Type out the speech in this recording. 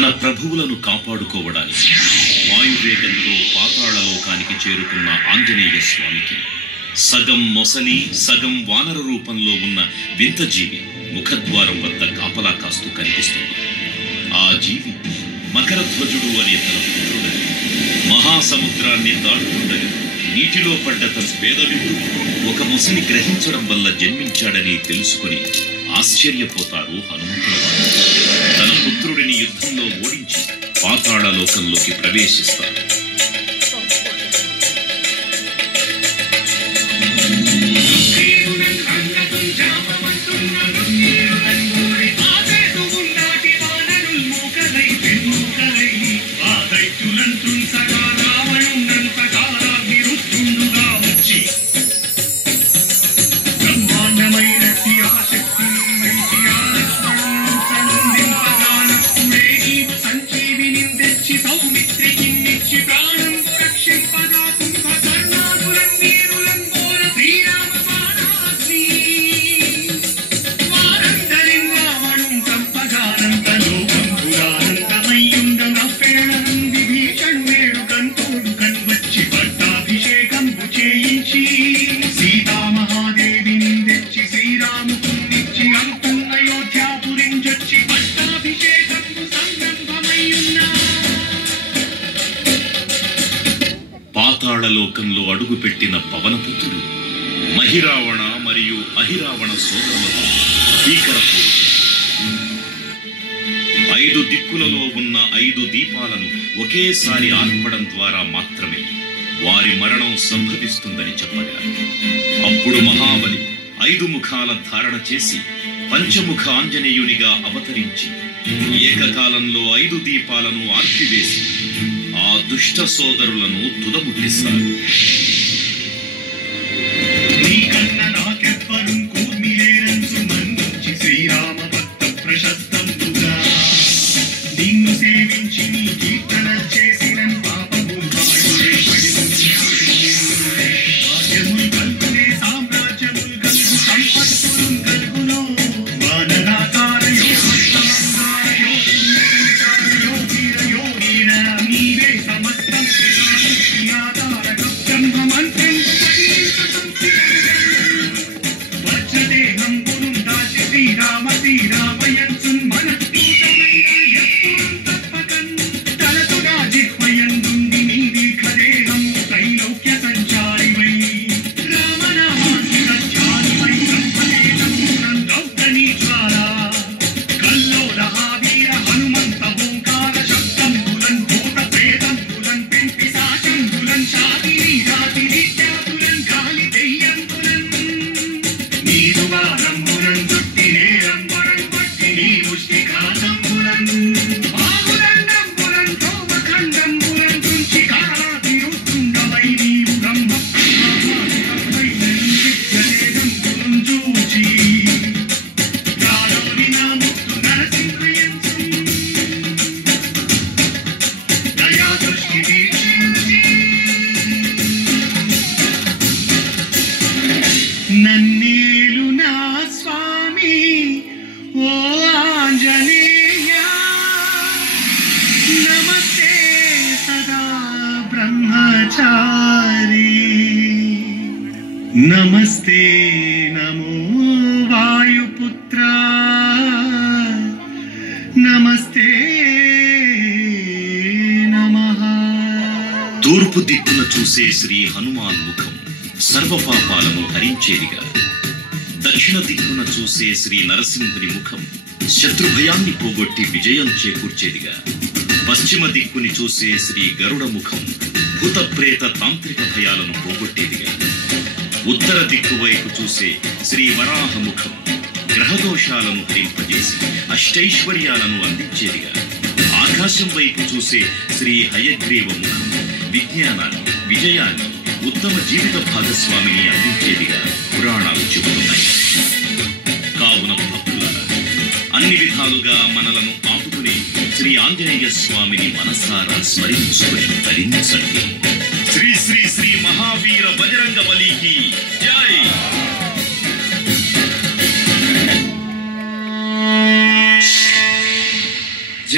తన ప్రభువులను కాపాడుకోవడానికి వాయువేగంతో పాతాళలోకానికి చేరుకున్న ఆంజనేయ స్వామికి సగం మొసలి సగం వానర రూపంలో ఉన్న వింత జీవి ముఖద్వారం వద్ద కాపలా కాస్తూ కనిపిస్తుంది. ఆ జీవి మకరధ్వజుడు అనే తన పుత్రుడని, మహాసముద్రాన్ని దాటుతుండగా నీటిలో పడ్డ తన పేదవిడు ఒక మొసలి గ్రహించడం వల్ల జన్మించాడని తెలుసుకుని ఆశ్చర్యపోతారు హనుమంతుల వారు. తన పుత్రుడిని యుద్ధంలో ఓడించి పాతాళలోకంలోకి ప్రవేశిస్తారు. పాతాళలోకంలో అడుగుపెట్టిన పవనపుత్రుడు మహిరావణ మరియు అహిరావణ సోదరులతో భీకరపు 5 దిక్కులలో ఉన్న 5 దీపాలను ఒకేసారి ఆర్పడం ద్వారా మాత్రమే వారి మరణం సంభవిస్తుందని చెప్పగా అప్పుడు మహాబలి 5 ముఖాల ధారణ చేసి పంచముఖ ఆంజనేయునిగా అవతరించి ఏకకాలంలో 5 దీపాలను ఆర్పివేసి ఆ దుష్ట సోదరులను తుదముట్టిస్తారు. నమస్తే నమో వాయుపుత్ర నమస్తే నమః. తూర్పు దిక్కున చూసే శ్రీ హనుమాన్ ముఖం సర్వపాపాలను హరించేదిగా, దక్షిణ దిక్కున చూసే శ్రీ నరసింహుని ముఖం శత్రుభయాన్ని పోగొట్టి విజయం చేకూర్చేదిగా, పశ్చిమ దిక్కుని చూసే శ్రీ గరుడ ముఖం భూత ప్రేత తాంత్రిక భయాలను పోగొట్టేదిగా, ఉత్తర దిక్కు వైపు చూసే శ్రీ వరాహ ముఖం గ్రహదోషాలను హరింపజేసి అష్టైశ్వర్యాలను అందించేదిగా, ఆకాశం వైపు చూసే శ్రీ హయగ్రీవ ముఖం విజ్ఞానాన్ని, విజయాన్ని, ఉత్తమ జీవిత భాగస్వామిని అందించేదిగా పురాణాలు చెబుతున్నాయి. కావున భక్తులారా, అన్ని విధాలుగా మనలను ఆపుకునే శ్రీ ఆంజనేయ స్వామిని మనసారా స్మరించుకొని తరించండి. శ్రీ శ్రీ శ్రీ మహావీర బజరంగ బలికి